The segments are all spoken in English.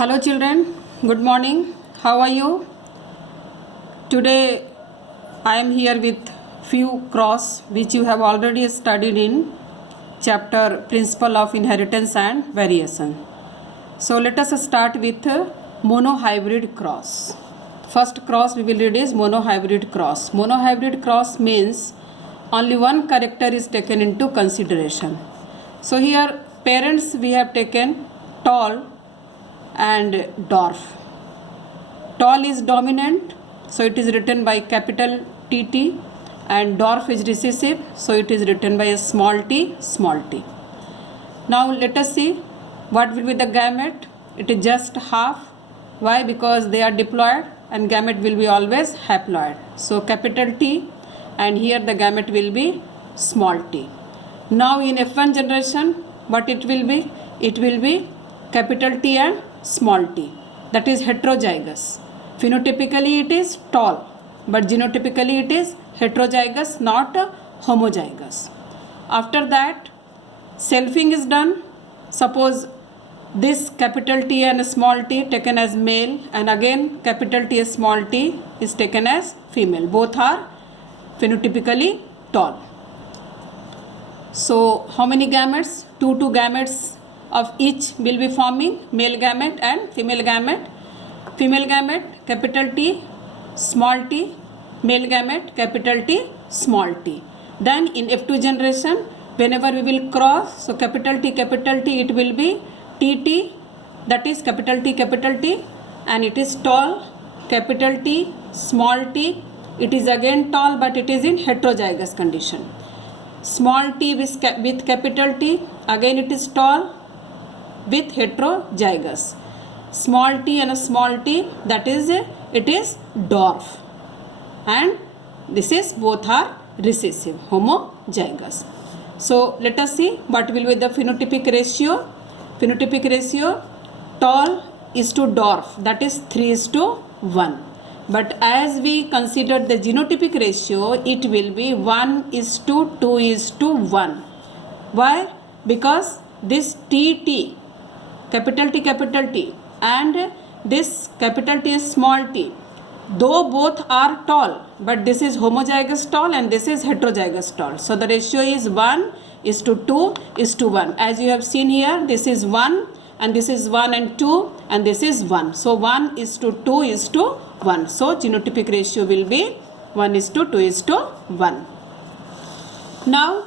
Hello children, good morning. How are you? Today I am here with few cross which you have already studied in chapter Principle of Inheritance and Variation. So let us start with monohybrid cross. First cross we will read is monohybrid cross. Monohybrid cross means only one character is taken into consideration. So here parents we have taken tall and dwarf. Tall is dominant, so it is written by capital TT, and dwarf is recessive, so it is written by a small t, small t. Now let us see what will be the gamete. It is just half. Why? Because they are diploid and gamete will be always haploid. So capital T, and here the gamete will be small t. Now in F1 generation, what it will be? It will be capital T and small t. That is heterozygous. Phenotypically it is tall, but genotypically it is heterozygous, not homozygous. After that, selfing is done. Suppose this capital T and small t taken as male, and again capital T small t is taken as female. Both are phenotypically tall. So how many gametes? Two gametes of each will be forming, male gamete and female gamete. Female gamete capital T small t, male gamete capital T small t. Then in F2 generation, whenever we will cross, so capital T it will be TT, that is capital T, and it is tall, capital T small t. It is again tall, but it is in heterozygous condition. Small t with capital T, again it is tall with heterozygous. Small t and a small t, that is it is dwarf, and this is both are recessive, homozygous. So let us see what will be the phenotypic ratio. Phenotypic ratio, tall is to dwarf, that is 3:1. But as we consider the genotypic ratio, it will be 1:2:1. Why? Because this TT, capital T, and this capital T small t, though both are tall, but this is homozygous tall and this is heterozygous tall. So the ratio is 1:2:1. As you have seen here, this is 1 and this is 1 and 2 and this is 1. So 1:2:1. So genotypic ratio will be 1:2:1. Now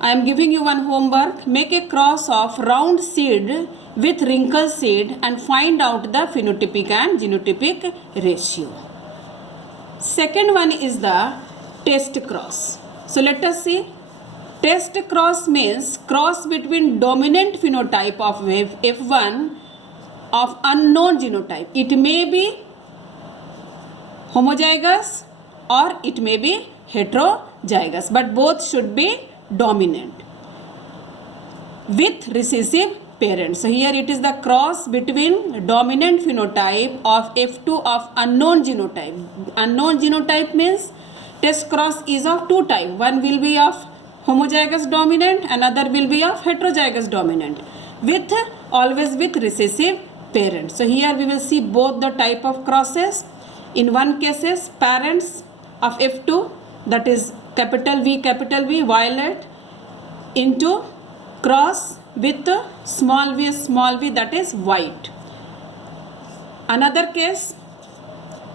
I am giving you one homework. Make a cross of round seed with wrinkled seed and find out the phenotypic and genotypic ratio. Second one is the test cross. So let us see. Test cross means cross between dominant phenotype of F1 of unknown genotype. It may be homozygous or it may be heterozygous, but both should be dominant with recessive parents. So here it is the cross between dominant phenotype of F2 of unknown genotype. Unknown genotype means test cross is of two types. One will be of homozygous dominant, another will be of heterozygous dominant, with always with recessive parents. So here we will see both the type of crosses. In one cases, parents of F2, that is capital V, violet, into cross with small v, that is white. Another case,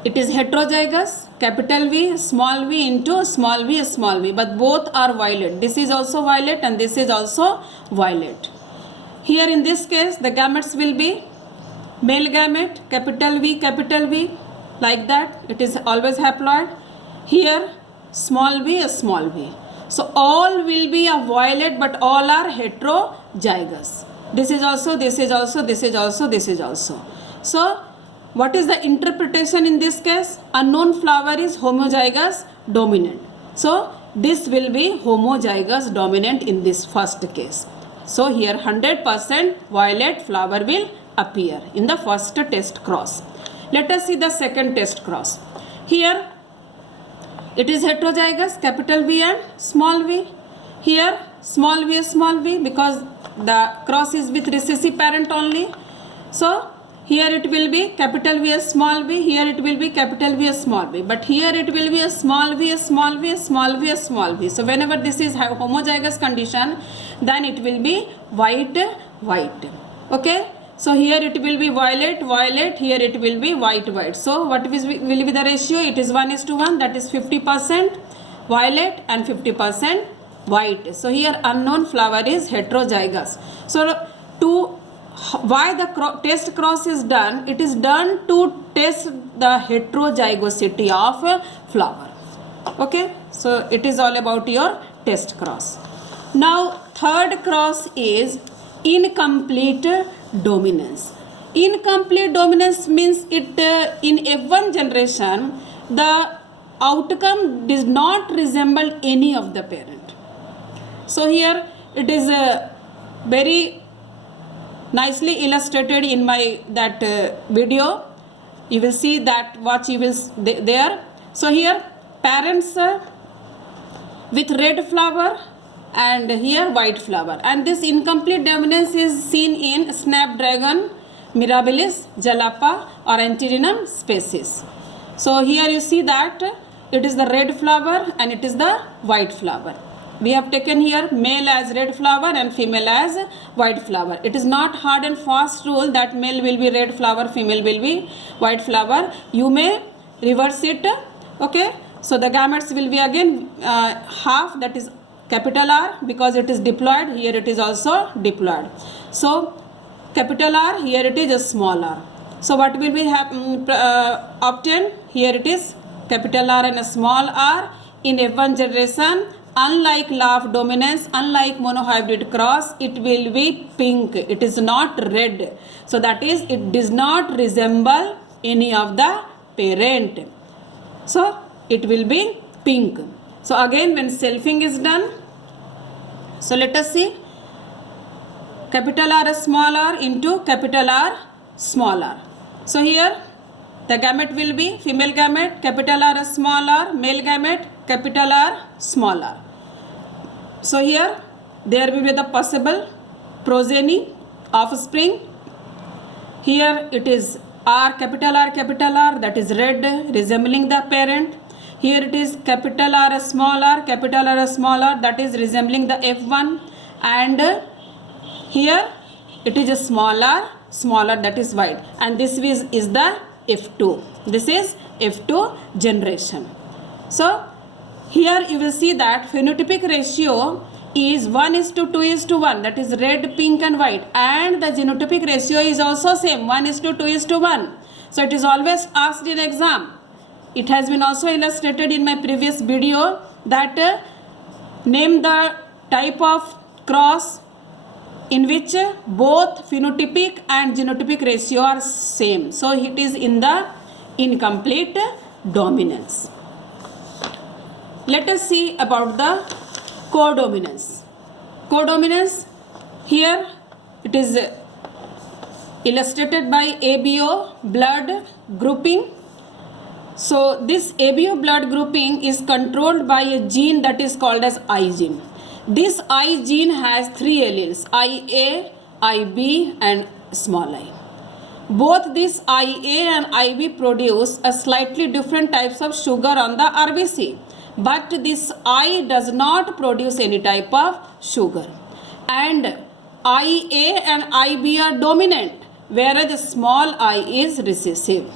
it is heterozygous, capital V, small v into small v, but both are violet. This is also violet and this is also violet. Here in this case, the gametes will be male gamete, capital V, like that. It is always haploid. Here, small v. So all will be a violet, but all are heterozygous. This is also. So what is the interpretation in this case? Unknown flower is homozygous dominant. So this will be homozygous dominant in this first case. So here 100% violet flower will appear in the first test cross. Let us see the second test cross. Here it is heterozygous, capital V and small v. Here small v, because the cross is with recessive parent only. So here it will be capital V, small v, here it will be capital V, small v, but here it will be a small v, small v, small v, small v. So whenever this is homozygous condition, then it will be white, white. Okay, so here it will be violet, violet, here it will be white, white. So what will be the ratio? It is 1:1, that is 50% violet and 50% white. So here unknown flower is heterozygous. So why the test cross is done? It is done to test the heterozygosity of flower. Okay, so it is all about your test cross. Now third cross is incomplete dominance. Incomplete dominance means it in F1 generation the outcome does not resemble any of the parent. So here it is very nicely illustrated in my that video. You will see that what you will there. So here parents with red flower and here white flower, and this incomplete dominance is seen in Snapdragon, Mirabilis, Jalapa or Antirrhinum species. So here you see that it is the red flower and it is the white flower. We have taken here male as red flower and female as white flower. It is not hard and fast rule that male will be red flower, female will be white flower. You may reverse it. Okay, so the gametes will be again half, that is capital R, because it is diploid, here it is also diploid. So capital R, here it is a small r. So what will be obtained? Here it is capital R and a small r in F1 generation. Unlike law of dominance, unlike monohybrid cross, it will be pink. It is not red. So that is, it does not resemble any of the parent. So it will be pink. So again when selfing is done, so let us see capital R small r into capital R small r. So here the gamete will be female gamete, capital R small r, male gamete, capital R small r. So here there will be the possible progeny, offspring. Here it is R, capital R, that is red, resembling the parent. Here it is capital R small r, capital R small r, that is resembling the F1. And here it is a smaller, that is white. And this is the F2. This is F2 generation. So here you will see that phenotypic ratio is 1:2:1, that is red, pink and white, and the genotypic ratio is also same 1:2:1. So it is always asked in exam. It has been also illustrated in my previous video that name the type of cross in which both phenotypic and genotypic ratio are same. So it is in the incomplete dominance. Let us see about the codominance. Codominance, here it is illustrated by ABO blood grouping. So this ABO blood grouping is controlled by a gene that is called as I gene. This I gene has three alleles, IA, IB and small I. Both this IA and IB produce a slightly different types of sugar on the RBC. But this I does not produce any type of sugar, and IA and IB are dominant, whereas the small I is recessive.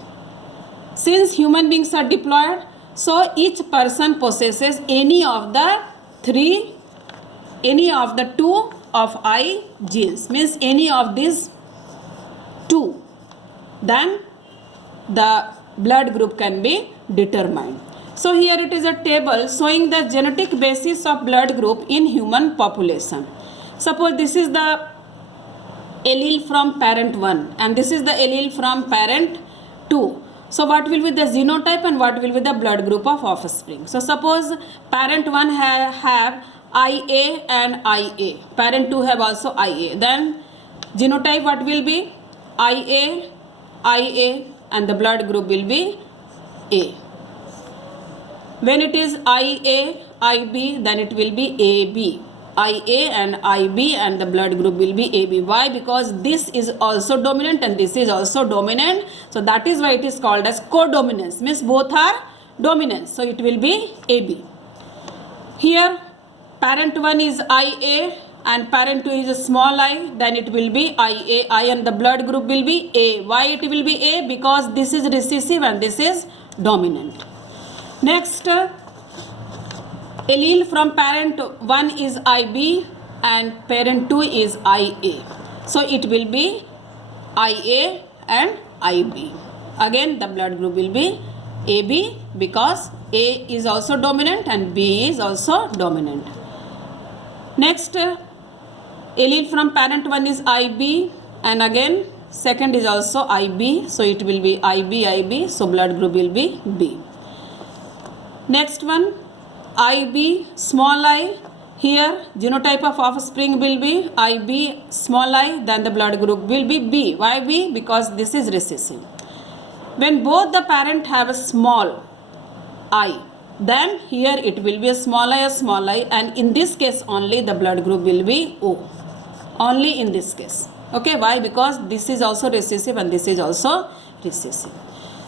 Since human beings are diploid, so each person possesses any of the two of I genes, means any of these two, then the blood group can be determined. So here it is a table showing the genetic basis of blood group in human population. Suppose this is the allele from parent 1 and this is the allele from parent 2. So what will be the genotype and what will be the blood group of offspring? So suppose parent 1 have IA and IA, parent 2 have also IA. Then genotype what will be? IA, IA and the blood group will be A. When it is IA, IB, then it will be AB. IA and IB, and the blood group will be AB. Why? Because this is also dominant and this is also dominant. So that is why it is called as codominance. Means both are dominant. So it will be AB. Here parent 1 is IA and parent 2 is a small I, then it will be IAI and the blood group will be A. Why it will be A? Because this is recessive and this is dominant. Next, allele from parent 1 is IB and parent 2 is IA. So it will be IA and IB. Again the blood group will be AB because A is also dominant and B is also dominant. Next, allele from parent 1 is IB and again second is also IB. So it will be IB. So blood group will be B. Next one, IB small I. Here genotype of offspring will be IB small I, then the blood group will be B. Why B? Because this is recessive. When both the parent have a small I, then here it will be a small I, and in this case only the blood group will be O. Only in this case. Okay, why? Because this is also recessive and this is also recessive.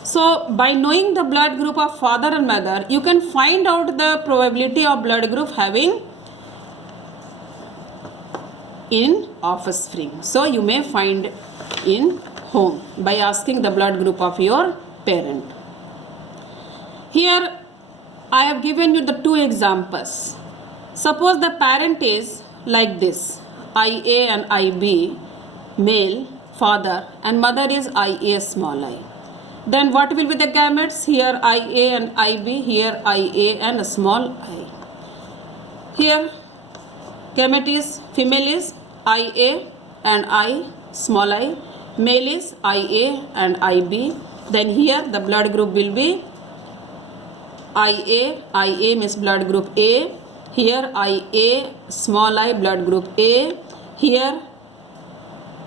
So by knowing the blood group of father and mother, you can find out the probability of blood group having in offspring. So you may find in home by asking the blood group of your parent. Here I have given you the two examples. Suppose the parent is like this, IA and IB, male, father, and mother is IA small I. Then what will be the gametes? Here IA and IB, here IA and a small I. Here gamete is, female is IA and I small I, male is IA and IB. Then here the blood group will be IA means blood group A. Here IA small I blood group A. Here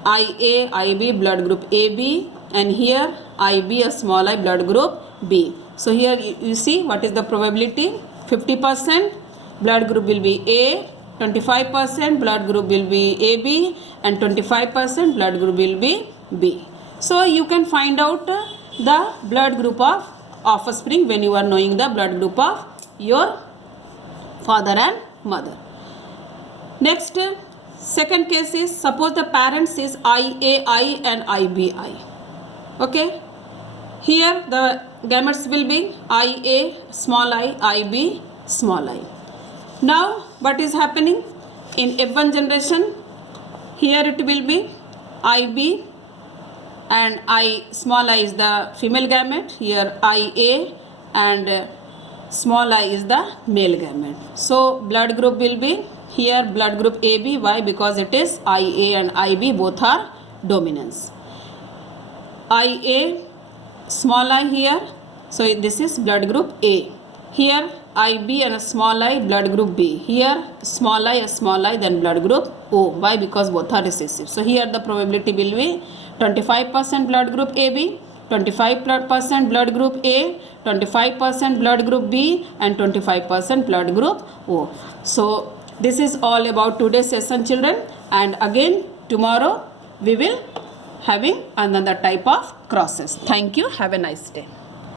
IA IB blood group AB, and here IB a small I blood group B. So here you see what is the probability. 50% blood group will be A, 25% blood group will be AB, and 25% blood group will be B. So you can find out the blood group of offspring when you are knowing the blood group of your father and mother. Next, second case is, suppose the parents is IAI and IBI. Okay, here the gametes will be IA small I, IB small I. Now what is happening in F1 generation? Here it will be IB and I small I is the female gamete. Here IA and small I is the male gamete. So blood group will be here blood group AB. Why? Because it is IA and IB both are dominance. IA small I here, so this is blood group A. Here IB and a small I blood group B. Here small I then blood group O. Why? Because both are recessive. So here the probability will be 25% blood group AB, 25% blood group A, 25% blood group B, and 25% blood group O. So this is all about today's session, children, and again tomorrow we will having another type of crosses. Thank you. Have a nice day.